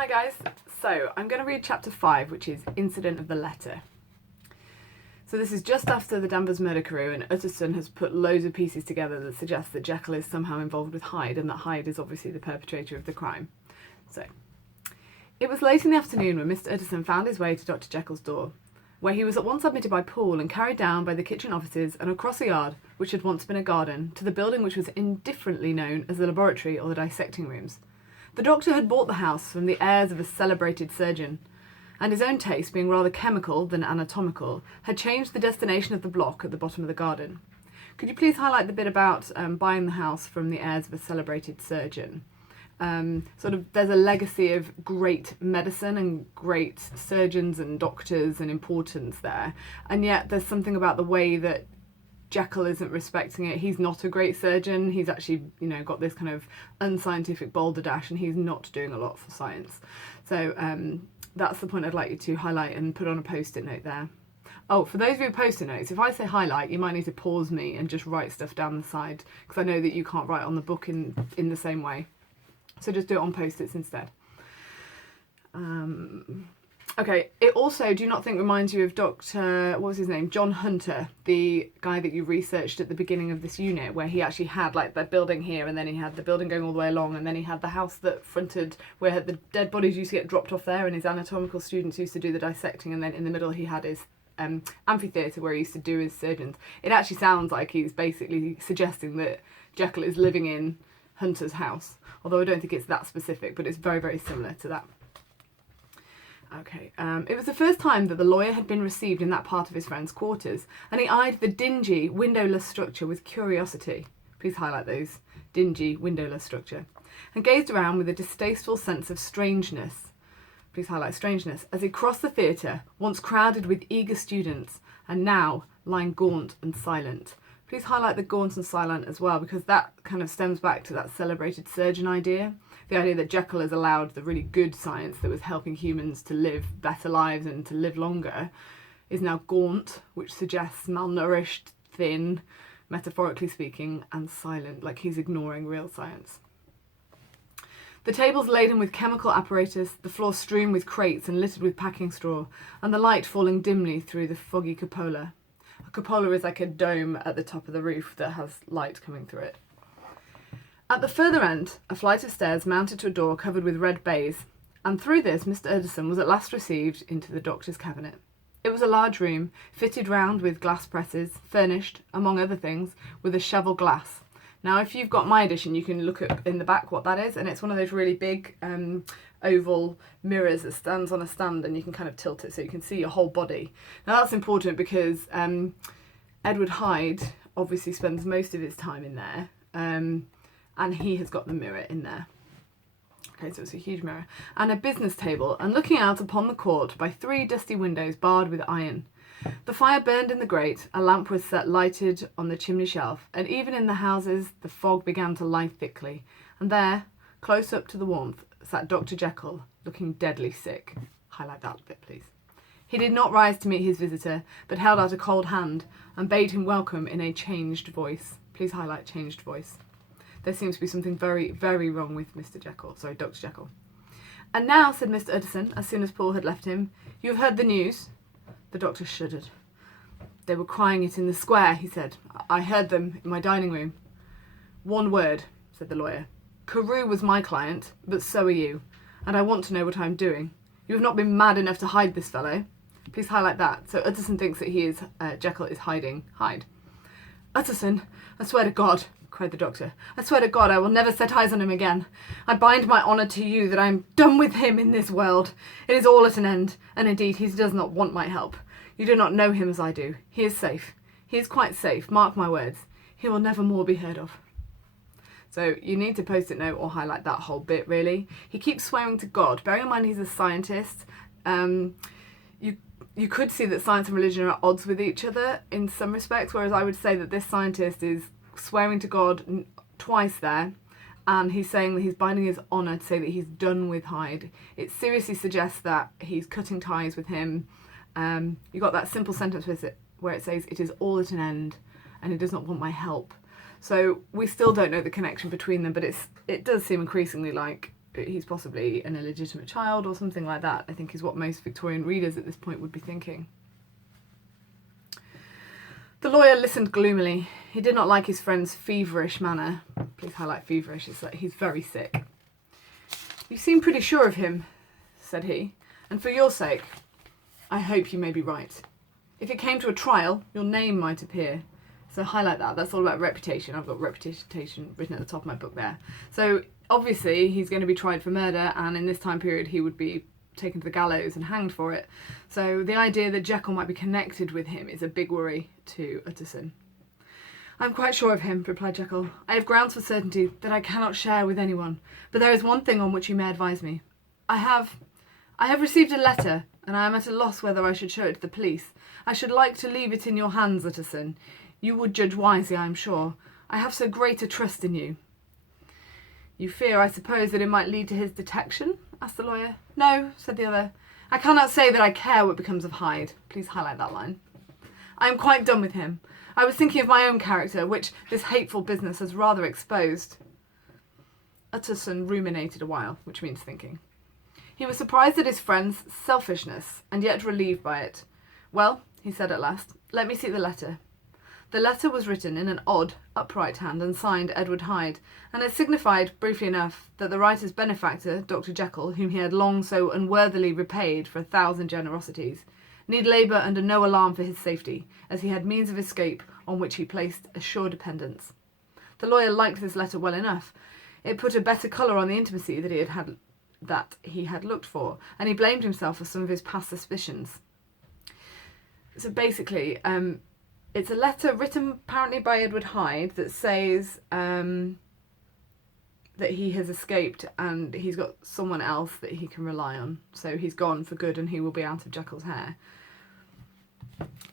Hi guys, so I'm going to read chapter 5, which is Incident of the Letter. So this is just after the Danvers murder crew, and Utterson has put loads of pieces together that suggest that Jekyll is somehow involved with Hyde, and that Hyde is obviously the perpetrator of the crime. So, it was late in the afternoon when Mr. Utterson found his way to Dr. Jekyll's door, where he was at once admitted by Poole and carried down by the kitchen offices and across a yard, which had once been a garden, to the building which was indifferently known as the laboratory or the dissecting rooms. The doctor had bought the house from the heirs of a celebrated surgeon, and his own taste, being rather chemical than anatomical, had changed the destination of the block at the bottom of the garden. Could you please highlight the bit about buying the house from the heirs of a celebrated surgeon? There's a legacy of great medicine and great surgeons and doctors and importance there, and yet there's something about the way that Jekyll isn't respecting it. He's not a great surgeon. He's actually, got this kind of unscientific balderdash, and he's not doing a lot for science. So that's the point I'd like you to highlight and put on a post-it note there. Oh, for those of you with post-it notes, if I say highlight, you might need to pause me and just write stuff down the side, because I know that you can't write on the book in the same way. So just do it on post-its instead. Okay, it also, do you not think, reminds you of Dr. what was his name? John Hunter, the guy that you researched at the beginning of this unit, where he actually had like the building here, and then he had the building going all the way along, and then he had the house that fronted where the dead bodies used to get dropped off there, and his anatomical students used to do the dissecting, and then in the middle he had his amphitheatre where he used to do his surgeons. It actually sounds like he's basically suggesting that Jekyll is living in Hunter's house, although I don't think it's that specific, but it's very, very similar to that. Okay, it was the first time that the lawyer had been received in that part of his friend's quarters, and he eyed the dingy, windowless structure with curiosity. Please highlight those. Dingy, windowless structure. And gazed around with a distasteful sense of strangeness. Please highlight strangeness. As he crossed the theatre, once crowded with eager students, and now lying gaunt and silent. Please highlight the gaunt and silent as well, because that kind of stems back to that celebrated surgeon idea. The idea that Jekyll has allowed the really good science that was helping humans to live better lives and to live longer is now gaunt, which suggests malnourished, thin, metaphorically speaking, and silent, like he's ignoring real science. The tables laden with chemical apparatus, the floor strewn with crates and littered with packing straw, and the light falling dimly through the foggy cupola. A cupola is like a dome at the top of the roof that has light coming through it. At the further end, a flight of stairs mounted to a door covered with red baize, and through this Mr. Utterson was at last received into the doctor's cabinet. It was a large room, fitted round with glass presses, furnished, among other things, with a cheval glass. Now, if you've got my edition, you can look at in the back what that is, and it's one of those really big oval mirrors that stands on a stand, and you can kind of tilt it so you can see your whole body. Now, that's important because Edward Hyde obviously spends most of his time in there, and he has got the mirror in there. Okay, so it's a huge mirror. And a business table, and looking out upon the court by 3 dusty windows barred with iron. The fire burned in the grate, a lamp was set lighted on the chimney shelf, and even in the houses the fog began to lie thickly. And there, close up to the warmth, sat Dr. Jekyll, looking deadly sick. Highlight that bit, please. He did not rise to meet his visitor, but held out a cold hand, and bade him welcome in a changed voice. Please highlight changed voice. There seems to be something very, very wrong with Dr. Jekyll. And now, said Mr. Utterson, as soon as Poole had left him, you have heard the news? The doctor shuddered. They were crying it in the square, he said. I heard them in my dining room. One word, said the lawyer. Carew was my client, but so are you, and I want to know what I am doing. You have not been mad enough to hide this fellow. Please highlight that. So Utterson thinks that Jekyll is hiding Hyde. Utterson, I swear to God, cried the doctor. I swear to God I will never set eyes on him again. I bind my honour to you that I am done with him in this world. It is all at an end, and indeed he does not want my help. You do not know him as I do. He is safe. He is quite safe, mark my words. He will never more be heard of. So you need to post-it note or highlight that whole bit, really. He keeps swearing to God. Bearing in mind he's a scientist, you could see that science and religion are at odds with each other in some respects, whereas I would say that this scientist is swearing to God twice there, and he's saying that he's binding his honour to say that he's done with Hyde. It seriously suggests that he's cutting ties with him. You got that simple sentence where it says, it is all at an end, and he does not want my help. So we still don't know the connection between them, but it does seem increasingly like he's possibly an illegitimate child or something like that, I think is what most Victorian readers at this point would be thinking. The lawyer listened gloomily. He did not like his friend's feverish manner. Please highlight feverish, it's like he's very sick. "You seem pretty sure of him," said he, "and for your sake, I hope you may be right. If it came to a trial, your name might appear." So highlight that. That's all about reputation. I've got reputation written at the top of my book there. So obviously he's going to be tried for murder, and in this time period he would be taken to the gallows and hanged for it. So the idea that Jekyll might be connected with him is a big worry to Utterson. "I'm quite sure of him," replied Jekyll. "I have grounds for certainty that I cannot share with anyone, but there is one thing on which you may advise me. I have received a letter, and I am at a loss whether I should show it to the police. I should like to leave it in your hands, Utterson. You would judge wisely, I am sure. I have so great a trust in you." "You fear, I suppose, that it might lead to his detection?" asked the lawyer. "No," said the other. "I cannot say that I care what becomes of Hyde." Please highlight that line. "I am quite done with him. I was thinking of my own character, which this hateful business has rather exposed." Utterson ruminated a while, which means thinking. He was surprised at his friend's selfishness, and yet relieved by it. "Well," he said at last, "let me see the letter." The letter was written in an odd, upright hand and signed Edward Hyde, and it signified, briefly enough, that the writer's benefactor, Dr. Jekyll, whom he had long so unworthily repaid for 1,000 generosities, need labour under no alarm for his safety, as he had means of escape on which he placed a sure dependence. The lawyer liked this letter well enough. It put a better colour on the intimacy that he had looked for, and he blamed himself for some of his past suspicions. So basically, it's a letter written apparently by Edward Hyde that says that he has escaped and he's got someone else that he can rely on. So he's gone for good and he will be out of Jekyll's hair.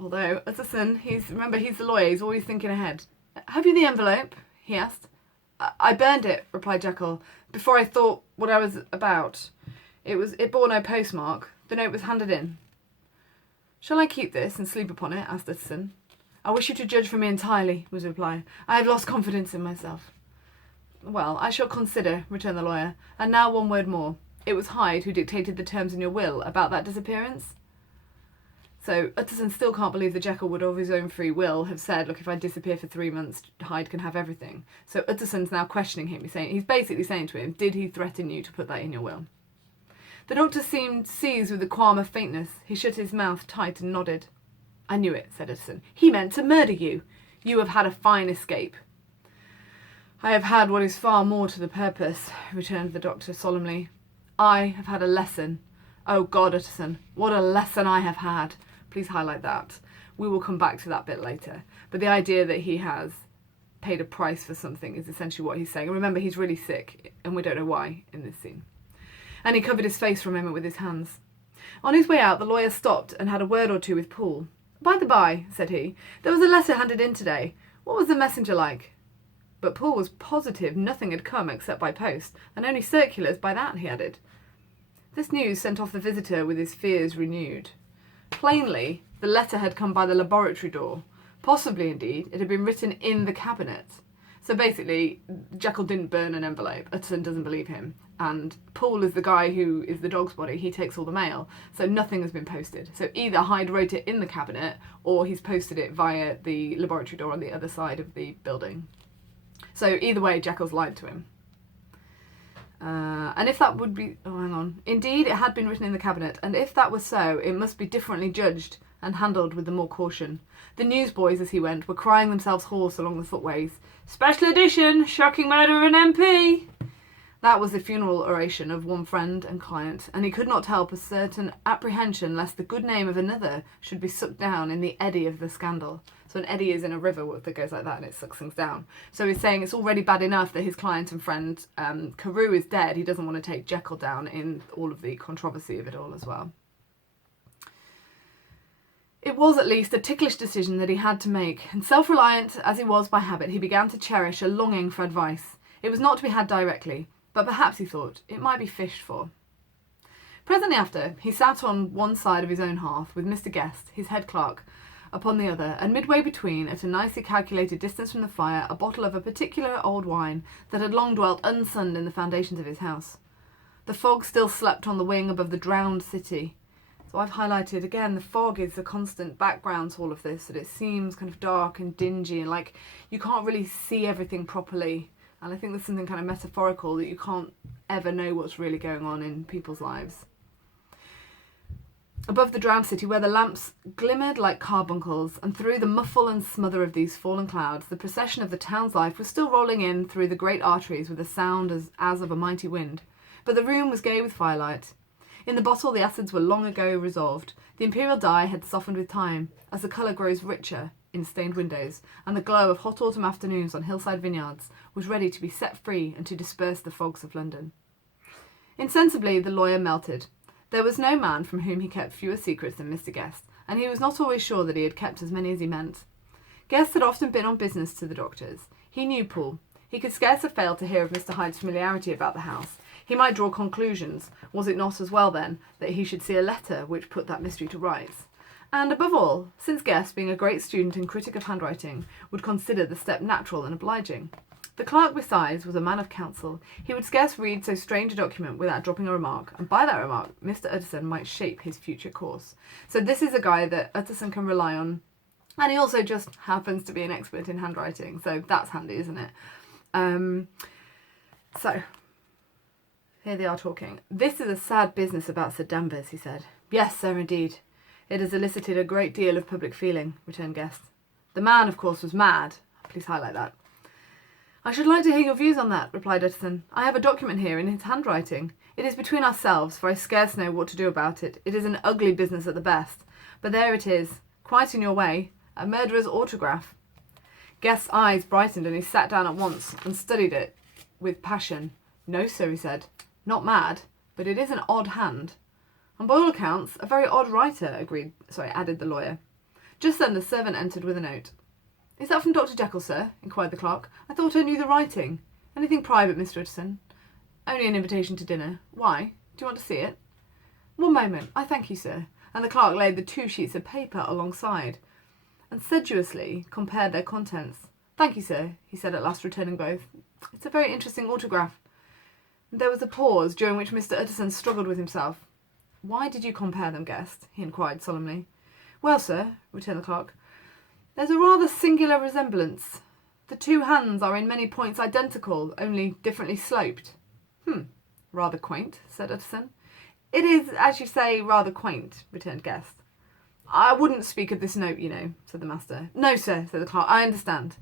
Although, Utterson, remember, he's the lawyer, he's always thinking ahead. "Have you the envelope?" he asked. I burned it," replied Jekyll, "before I thought what I was about. It bore no postmark. The note was handed in." "Shall I keep this and sleep upon it?" asked Utterson. "I wish you to judge for me entirely," was the reply. "I have lost confidence in myself." "Well, I shall consider," returned the lawyer. "And now one word more. It was Hyde who dictated the terms in your will about that disappearance?" So Utterson still can't believe that Jekyll would, of his own free will, have said, "Look, if I disappear for 3 months, Hyde can have everything." So Utterson's now questioning him. He's basically saying to him, "Did he threaten you to put that in your will?" The doctor seemed seized with a qualm of faintness. He shut his mouth tight and nodded. "I knew it," said Utterson. "He meant to murder you. You have had a fine escape." "I have had what is far more to the purpose," returned the doctor solemnly. "I have had a lesson. Oh God, Utterson, what a lesson I have had." Please highlight that. We will come back to that bit later. But the idea that he has paid a price for something is essentially what he's saying. And remember, he's really sick, and we don't know why in this scene. And he covered his face for a moment with his hands. On his way out, the lawyer stopped and had a word or two with Poole. "By the by," said he, "there was a letter handed in today. What was the messenger like?" But Poole was positive nothing had come except by post, and only circulars by that, he added. This news sent off the visitor with his fears renewed. Plainly, the letter had come by the laboratory door. Possibly, indeed, it had been written in the cabinet. So basically, Jekyll didn't burn an envelope. Utterson doesn't believe him. And Poole is the guy who is the dog's body. He takes all the mail. So nothing has been posted. So either Hyde wrote it in the cabinet or he's posted it via the laboratory door on the other side of the building. So either way, Jekyll's lied to him. And if that would be... Oh, hang on. Indeed, it had been written in the cabinet, and if that was so, it must be differently judged and handled with the more caution. The newsboys, as he went, were crying themselves hoarse along the footways. "Special edition! Shocking murder of an MP!" That was the funeral oration of one friend and client, and he could not help a certain apprehension lest the good name of another should be sucked down in the eddy of the scandal. So an eddy is in a river that goes like that and it sucks things down. So he's saying it's already bad enough that his client and friend Carew is dead. He doesn't want to take Jekyll down in all of the controversy of it all as well. It was at least a ticklish decision that he had to make, and self-reliant as he was by habit, he began to cherish a longing for advice. It was not to be had directly, but perhaps, he thought, it might be fished for. Presently after, he sat on one side of his own hearth with Mr. Guest, his head clerk, upon the other, and midway between, at a nicely calculated distance from the fire, a bottle of a particular old wine that had long dwelt unsunned in the foundations of his house. The fog still slept on the wing above the drowned city. So I've highlighted again, the fog is the constant background to all of this, that it seems kind of dark and dingy and like you can't really see everything properly. And I think there's something kind of metaphorical that you can't ever know what's really going on in people's lives. Above the drowned city, where the lamps glimmered like carbuncles, and through the muffle and smother of these fallen clouds, the procession of the town's life was still rolling in through the great arteries with a sound as of a mighty wind. But the room was gay with firelight. In the bottle, the acids were long ago resolved. The imperial dye had softened with time, as the colour grows richer in stained windows, and the glow of hot autumn afternoons on hillside vineyards was ready to be set free and to disperse the fogs of London. Insensibly, the lawyer melted. There was no man from whom he kept fewer secrets than Mr. Guest, and he was not always sure that he had kept as many as he meant. Guest had often been on business to the doctor's. He knew Poole. He could scarce have failed to hear of Mr. Hyde's familiarity about the house. He might draw conclusions. Was it not as well, then, that he should see a letter which put that mystery to rights? And, above all, since Guest, being a great student and critic of handwriting, would consider the step natural and obliging. The clerk, besides, was a man of counsel. He would scarce read so strange a document without dropping a remark, and by that remark, Mr. Utterson might shape his future course. So this is a guy that Utterson can rely on, and he also just happens to be an expert in handwriting, so that's handy, isn't it? So, here they are talking. This is a sad business about Sir Danvers, he said. Yes, sir, indeed. It has elicited a great deal of public feeling, returned Guest. The man, of course, was mad. Please highlight that. I should like to hear your views on that, replied Utterson. I have a document here in his handwriting. It is between ourselves, for I scarce know what to do about it. It is an ugly business at the best. But there it is, quite in your way, a murderer's autograph. Guest's eyes brightened and he sat down at once and studied it with passion. No, sir, he said. Not mad, but it is an odd hand. And by all accounts, a very odd writer, added the lawyer. Just then the servant entered with a note. Is that from Dr. Jekyll, sir? Inquired the clerk. I thought I knew the writing. Anything private, Mr. Utterson? Only an invitation to dinner. Why? Do you want to see it? One moment. I thank you, sir. And the clerk laid the 2 sheets of paper alongside and sedulously compared their contents. Thank you, sir, he said at last, returning both. It's a very interesting autograph. There was a pause, during which Mr. Utterson struggled with himself. Why did you compare them, Guest? He inquired solemnly. Well, sir, returned the clerk, there's a rather singular resemblance. The 2 hands are in many points identical, only differently sloped. Rather quaint, said Utterson. It is, as you say, rather quaint, returned Guest. I wouldn't speak of this note, you know, said the master. No, sir, said the clerk, I understand.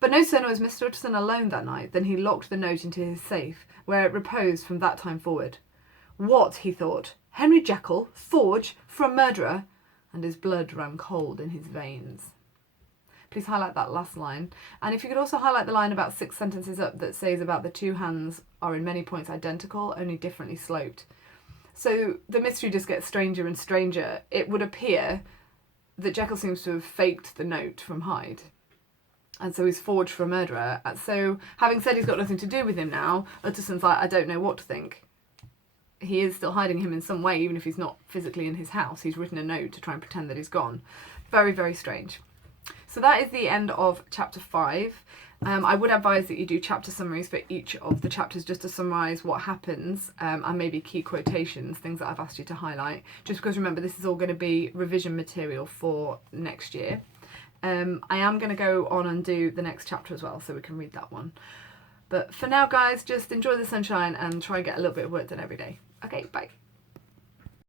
But no sooner was Mr. Utterson alone that night than he locked the note into his safe, where it reposed from that time forward. What, he thought, Henry Jekyll, forge for a murderer? And his blood ran cold in his veins. Please highlight that last line. And if you could also highlight the line about 6 sentences up that says about the 2 hands are in many points identical, only differently sloped. So the mystery just gets stranger and stranger. It would appear that Jekyll seems to have faked the note from Hyde. And so he's forged for a murderer. And so having said he's got nothing to do with him now, Utterson's like, I don't know what to think. He is still hiding him in some way, even if he's not physically in his house. He's written a note to try and pretend that he's gone. Very, very strange. So that is the end of chapter 5. I would advise that you do chapter summaries for each of the chapters just to summarise what happens and maybe key quotations, things that I've asked you to highlight. Just because remember this is all going to be revision material for next year. I am going to go on and do the next chapter as well so we can read that one. But for now guys, just enjoy the sunshine and try and get a little bit of work done every day. Okay, bye.